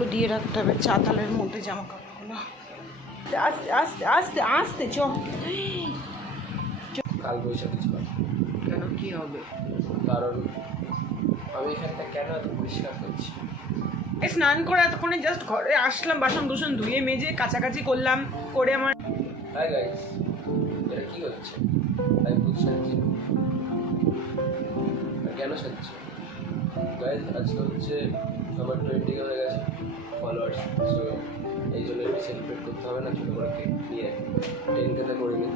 এগুলো দিয়ে রাখতে হবে চাতালের মধ্যে জামা কাপড়গুলো। আস্তে আস্তে আস্তে আস্তে চ। কাল বৈশাখী ছিল। কেন কি হবে? কারণ আমি এখানটা কেন এত পরিষ্কার করছি? স্নান করে এতক্ষণে জাস্ট ঘরে আসলাম, বাসন কুসন ধুয়ে মেজে কাছাকাছি করলাম, করে আমার হাই গাইস, এটা কি হচ্ছে? আমি বুঝতে পারছি কেন সাজছি। গাইস আজকে হচ্ছে আমার 20 হয়ে গেছে ফলোয়ার্স, সো এই জন্য একটু সেলিব্রেট করতে হবে না, ছোটো করে কেক নিয়ে 10K করিনি।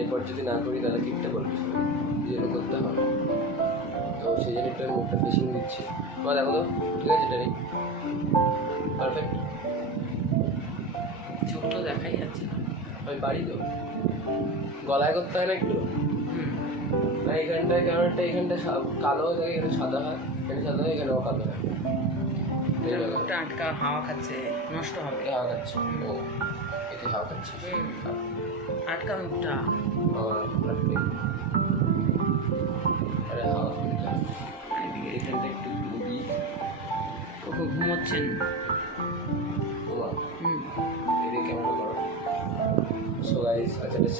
এরপর যদি না করি তাহলে কেকটা করবি, এই জন্য করতে হবে। তো সেই জন্য একটু আমি মুখটা ফিশিং দিচ্ছি। তোমার দেখো তো ঠিক আছে, এটা নেই পারফেক্ট, চোখ তো দেখাই যাচ্ছে না। আমি পারি তো, গলায় করতে হয় না একটু না? এইখানটায় ক্যামেরাটা এইখানটা কালো হয়ে থাকে, এখানে সাদা হয়, এখানে সাদা হয়, এখানেও কালো হয়। মুখটা আটকা হাওয়া খাচ্ছে, নষ্ট হবে। হাওয়া খাচ্ছে, ও এতে হাওয়া খাচ্ছে, আটকা মুখটা। আরে হাওয়া এখানটা একটু দিই। ঘুমোচ্ছেন? এদিকে ক্যামেরা করো। সো গাইস, আচ্ছা একটা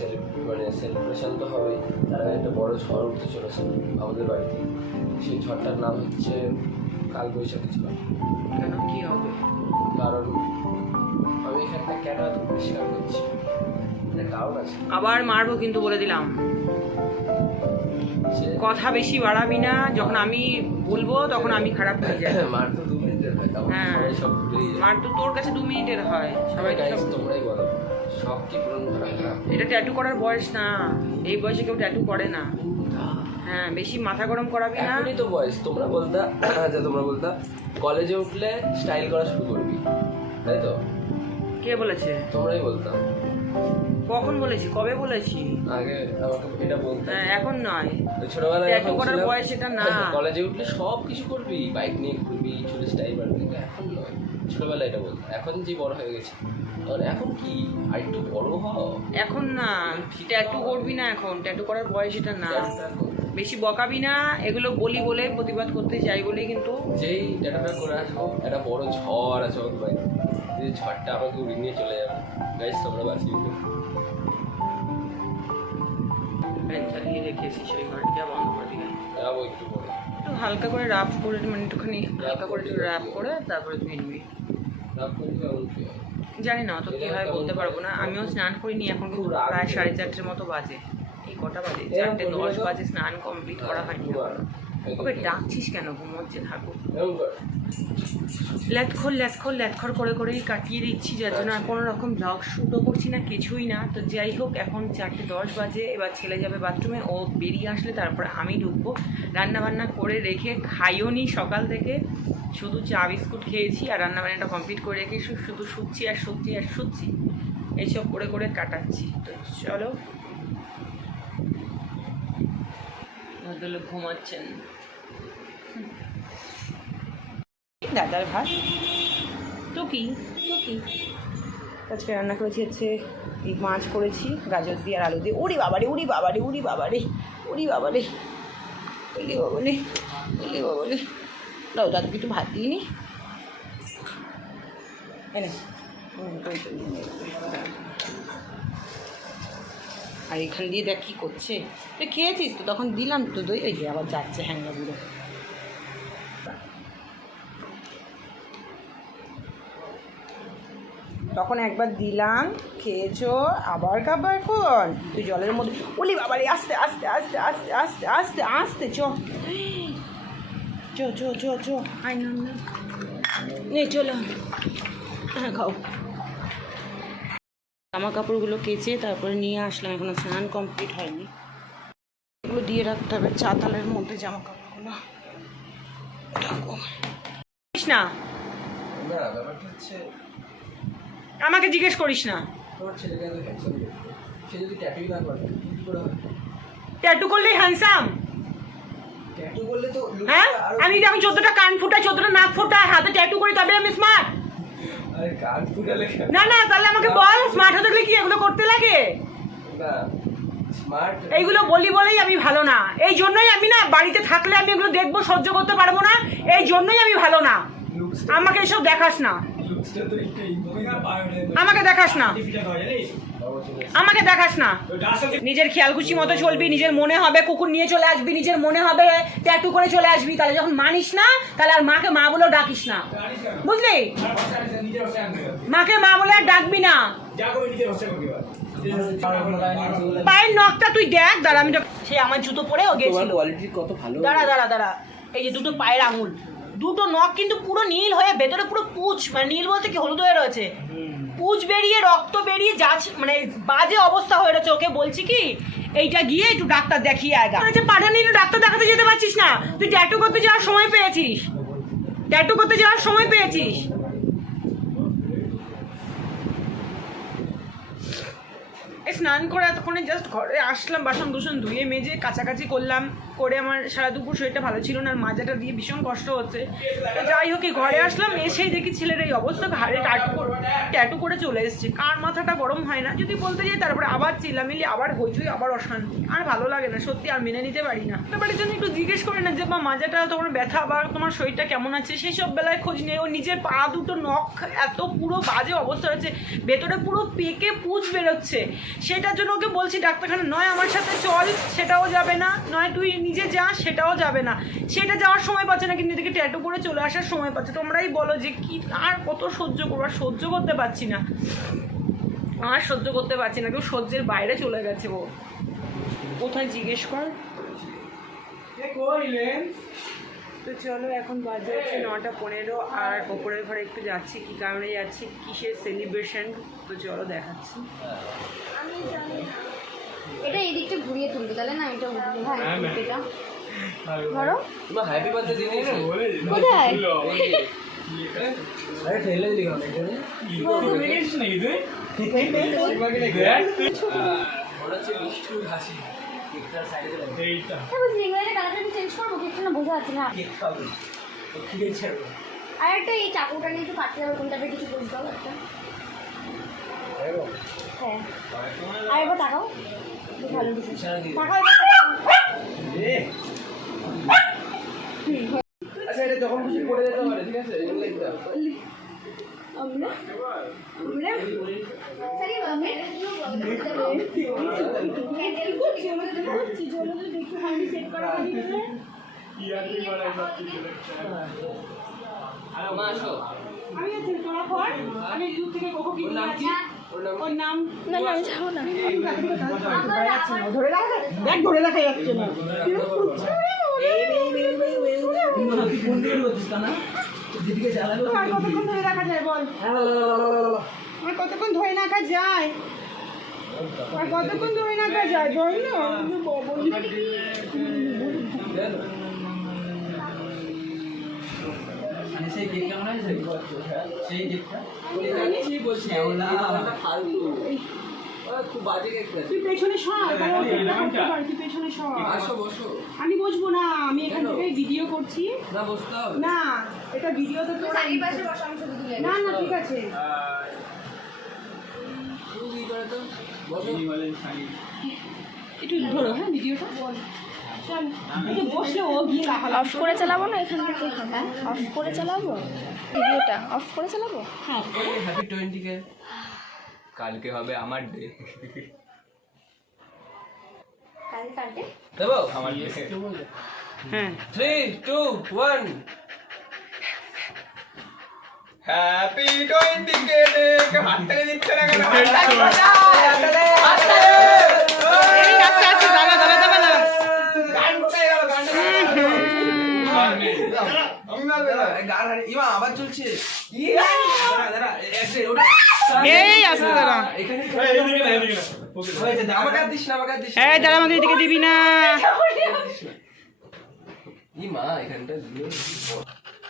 সেলিব্রেশন তো হবেই, তার আগে একটা বড় ঝড় উঠতে চলেছে আমাদের বাড়িতে। সেই ঝড়টার নাম হচ্ছে কাল বৈশাখী ঝড়। কেন কি হবে? কারণ আমি এখানটা কেন এত পরিষ্কার করছি, কারণ আছে। আবার মারবো কিন্তু বলে দিলাম, কথা বেশি বাড়াবি না। যখন আমি বলবো তখন আমি খারাপ হয়ে যাই। মার তো 2 মিনিটের হয়, হ্যাঁ, সবাই সব ভুলেই যায়। মার তো তোর কাছে 2 মিনিটের হয়, সবাই গাইস তোমরাই বলো, সব কি পূরণ করা হয়? এটা ট্যাটু করার বয়স না, এই বয়সে কেউ ট্যাটু করে না। হ্যাঁ, বেশি মাথা গরম করাবি না। এখনই তো বয়স, তোমরা বলতা যে তোমরা বলতা কলেজে উঠলে স্টাইল করা শুরু করবি, তাই তো? কে বলেছে? তোমরাই বলতাম। কখন বলেছি? কবে বলেছি? আগে আমাকে এটা বলতে, এখন নয়, ছোটবেলায় ট্যাটু করার বয়স এটা না। কলেজে উঠলে সব কিছু করবি, বাইক নিয়ে ঘুরবি, চুলে স্টাইল মারবি, কিন্তু এখন নয়। ছোটবেলায় এটা বলতাম, এখন যে বড় হয়ে গেছে এখন কি আর একটু বড় হও। এখন না, ট্যাটু করবি না, এখন ট্যাটু করার বয়স এটা না। বেশি বকাবি না, এগুলো বলি বলে প্রতিবাদ করতে চাই বলেই কিন্তু। যেই ট্যাটুটা করে আসবো একটা বড় ঝড় আছে আমাদের বাড়িতে, এই ঝড়টা আমাকে উড়িয়ে নিয়ে চলে যাবে। গাইস তোমরা বাঁচিয়ে ফ্যান চালিয়ে রেখেছি, সেই ঘরটা বন্ধ করে দিই। যাবো একটু পরে, একটু হালকা করে রাফ করে, মানে একটুখানি হালকা করে একটু রাফ করে তারপরে ধুয়ে নিবি। রাত করে কেমন কি হয়? জানি না, তো কী হয় বলতে পারবো না। আমিও স্নান করিনি, এখন কিন্তু প্রায় 4:30 মতো বাজে। এই কটা বাজে? 4:10 বাজে, স্নান কমপ্লিট করা হয়নি। ওকে ডাকছিস কেন? ঘুমোচ্ছে, থাকুক। ল্যাথখর করে করেই কাটিয়ে দিচ্ছি, যার জন্য আর কোনো রকম ব্লগ শ্যুটও করছি না, কিছুই না। তো যাই হোক, এখন 4:10 বাজে। এবার ছেলে যাবে বাথরুমে, ও বেরিয়ে আসলে তারপরে আমি ঢুকবো। রান্নাবান্না করে রেখে খাইও নি সকাল থেকে, শুধু চা বিস্কুট খেয়েছি আর রান্নাবান্নাটা কমপ্লিট করে রেখে শুধু শুচ্ছি আর শুচ্ছি আর শুচ্ছি, এইসব করে করে কাটাচ্ছি। তো চলো, ভদ্রলোক ঘুমাচ্ছেন। দাদার ভাত তো কি আজকে রান্না করেছি হচ্ছে এই মাছ করেছি গাজর দিয়ে আর আলু দিয়ে। উড়ি বাবারে উড়ি বাবারে উড়ি বাবারে উড়ি বাবারে উড়ি বাবারে উড়ি বাবারে। দাও দাদু কিছু ভাত দিয়ে নি এনে। আর এখান দিয়ে দেখ কী করছে। তুই খেয়েছিস তো, তখন দিলাম তো দই। ওই যে আবার যাচ্ছে হ্যাঙ্গাগুলো। তখন একবার দিলাম, খেয়েছো, আবার খাবার এখন। তুই জলের মধ্যে ওলি বাবারে, আস্তে আস্তে আস্তে আস্তে আস্তে আস্তে আস্তে চ চ চ চ চ আই নাম না নে চলো। হ্যাঁ খাও। জামা কাপড়গুলো কেচে তারপরে নিয়ে আসলাম, এখনো স্নান কমপ্লিট হয়নি। এগুলো দিয়ে রাখতে হবে চাতালের মধ্যে জামা কাপড়গুলো। না ব্যাপারটা হচ্ছে, আমাকে জিজ্ঞেস করিস না। তোমার ছেলেকে এত হ্যান্ডসাম দেখতে, সে যদি ট্যাটুই না করে কি করে হবে? ট্যাটু করলেই হ্যান্ডসাম? ট্যাটু করলে তো হ্যাঁ, আমি যখন 14টা কান ফোটা, 14টা নাক ফোটা, হাতে ট্যাটু করি, তবে আমি স্মার্ট। আরে কান ফুটালে না না, তাহলে আমাকে বল, স্মার্ট হতে গেলে কি এগুলো করতে লাগে? না স্মার্ট, এইগুলো বলি বলেই আমি ভালো না। এই জন্যই আমি না, বাড়িতে থাকলে আমি এগুলো দেখবো, সহ্য করতে পারবো না, এই জন্যই আমি ভালো না। আমাকে এসব দেখাস না, আমাকে দেখাস না, আমাকে দেখাস না। নিজের খেয়াল খুশি মতো চলবি, নিজের মনে হবে কুকুর নিয়ে চলে আসবি, নিজের মনে হবে ট্যাটু করে চলে আসবি। তাহলে যখন মানিস না তাহলে আর মাকে মা বলেও ডাকিস না, বুঝলি? মাকে মা বলে আর ডাকবি না। পায়ের নখটা তুই দেখ, দাঁড়া আমি সে আমার জুতো পরে ও গেছিল। কত ভালো। দাঁড়া দাঁড়া দাঁড়া, এই যে দুটো পায়ের আঙুল, দুটো নখ কিন্তু পুরো নীল হয়ে ভেতরে পুরো পুঁজ, মানে নীল বলতে কি হলুদ হয়ে রয়েছে, পুঁজ বেরিয়ে রক্ত বেরিয়ে যাচ্ছে, মানে বাজে অবস্থা হয়ে রয়েছে। ওকে বলছি কি এইটা গিয়ে একটু ডাক্তার দেখিয়ে আয়গা। পাঠানি একটু ডাক্তার দেখাতে যেতে পারছিস না? তুই ট্যাটু করতে যাওয়ার সময় পেয়েছিস, ট্যাটু করতে যাওয়ার সময় পেয়েছিস। স্নান করে এতক্ষণে জাস্ট ঘরে আসলাম, বাসন কুসন ধুয়ে মেজে কাছাকাছি করলাম, করে আমার সারা দুপুর শরীরটা ভালো ছিল না, আর মাজাটা দিয়ে ভীষণ কষ্ট হচ্ছে। তো যাই হোক ঘরে আসলাম, এসেই দেখি ছেলের এই অবস্থা, ঘাড়ে ট্যাটু করে চলে এসছে। কার মাথাটা গরম হয় না যদি বলতে যাই, তারপরে আবার চিল্লামিলি, আবার হইচই, আবার অশান্তি। আর ভালো লাগে না সত্যি, আর মেনে নিতে পারি না। তারপরে জন্য একটু জিজ্ঞেস করি না যে বা মাজাটা তোমার ব্যথা বা তোমার শরীরটা কেমন আছে, সেই সব বেলায় খোঁজ নেই। ও নিজের পা দুটো নখ এত পুরো বাজে অবস্থা হয়েছে, ভেতরে পুরো পেকে পুঁজ বেরোচ্ছে। সেটার জন্য ওকে বলছি ডাক্তারখানা, নয় আমার সাথে চল সেটাও যাবে না, নয় তুই নিজে যা সেটাও যাবে না। সেটা যাওয়ার সময় পাচ্ছে না, কিন্তু এদিকে ট্যাটু করে চলে আসার সময় পাচ্ছে। তোমরাই বলো যে কি আর কত সহ্য করবো, আর সহ্য করতে পারছি না, আর সহ্য করতে পারছি না। কেউ সহ্যের বাইরে চলে গেছে। ও কোথায় জিজ্ঞেস কর। তো চলো এখন বাজে হচ্ছে 9:15, আর ওপরের ঘরে একটু যাচ্ছি। কী কারণে যাচ্ছি, কিসের সেলিব্রেশন, তো চলো দেখাচ্ছি। এটা এই দিকটা ঘুরিয়ে তুলবি তাহলে না, এটা উঠবি। হ্যাঁ এটা ধরো। মা হ্যাপি বার্থডে দিদি কোথায়? আরে ঠেলে দিলি কেন এটা? চেঞ্জ করবো, কেকটা না বোঝা যাচ্ছে না। আর একটা এই চাকুটা নিয়ে একটু কাটতে যাবে, কোনটা কিছু বুঝতে হবে একটা। হ্যাঁ আর এবার তাকাও, ভালো দিচ্ছে তাকাও। আচ্ছা এটা যখন খুশি পড়ে যেতে পারে, ঠিক আছে? এগুলো লিখতে হবে। আমি আছি, তোরা কর, আমি দূর থেকে কোকো কিনে আছি। ওর নাম না না আমি যাবো না। ধরে রাখা, দেখ ধরে রাখা যাচ্ছে না। আর কতক্ষণ ধরে রাখা যায় বল? আর কতক্ষণ ধরে রাখা যায়? আর কতক্ষণ ধরে রাখা যায় বল না? সেই কেকটা মনে হয় সেই কেকটা বলছি খুব বাজে কেক। তুই পেছনে সর, তুই পেছনে সর। আসো বসো। আমি বসবো না, আমি এখান থেকে ভিডিও করছি। না বসতে হবে না, এটা ভিডিও তো তোর পাশে বসা, আমি শুধু তুলে না না ঠিক আছে। কি করে তো বসো। একটু ধরো হ্যাঁ ভিডিওটা। চল একটু বসলে ও গিয়ে অফ করে চালাবো না এখান থেকে? হ্যাঁ অফ করে চালাবো, ভিডিওটা অফ করে চালাবো। হ্যাঁ হ্যাপি 20 কে। কালকে হবে আমার ডে। কালকে দেবো আমার ডে। হ্যাঁ 3 2 1 হ্যাপি 20 কে ডে। হাততালি দিচ্ছে না কেন? এই আস্তে আস্তে দাঁড়া দাঁড়া দাঁড়া দাঁড়া। গান কোথায় গেল? গান ইমা আবার চলছে। এই আস্তে দাঁড়া। আমাকে আর দিস না, আমাকে আর দিস না। এই দাঁড়া, আমাদের এদিকে দিবি না। ইমা এখানটা দিও।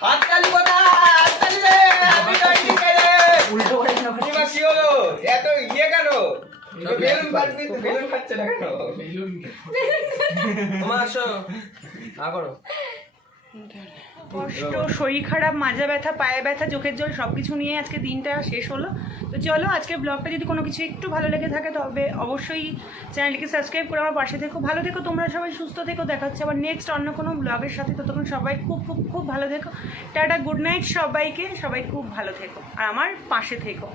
হাততালি কোথায়? হাততালি দে। হ্যাপি 20 কে ডে। উল্টো করে না। এবার কি হলো? এত ইয়ে কেন? বেলুন ফাটবে তো, বেলুন ফাটছে না কেন? তোমার আসো। করো। কষ্ট, শরীর খারাপ, মাজা ব্যথা, পায়ে ব্যথা, চোখের জল সব কিছু নিয়ে আজকে দিনটা শেষ হলো। তো চলো আজকে ব্লগটা যদি কোনো কিছু একটু ভালো লেগে থাকে তবে অবশ্যই চ্যানেলটিকে সাবস্ক্রাইব করে আমার পাশে থেকো। ভালো থেকো, তোমরা সবাই সুস্থ থেকো। দেখা হচ্ছে আবার নেক্সট অন্য কোনো ব্লগের সাথে। ততক্ষণ সবাই খুব খুব খুব ভালো থেকো। টাটা, গুড নাইট সবাইকে। সবাই খুব ভালো থেকো আর আমার পাশে থেকো।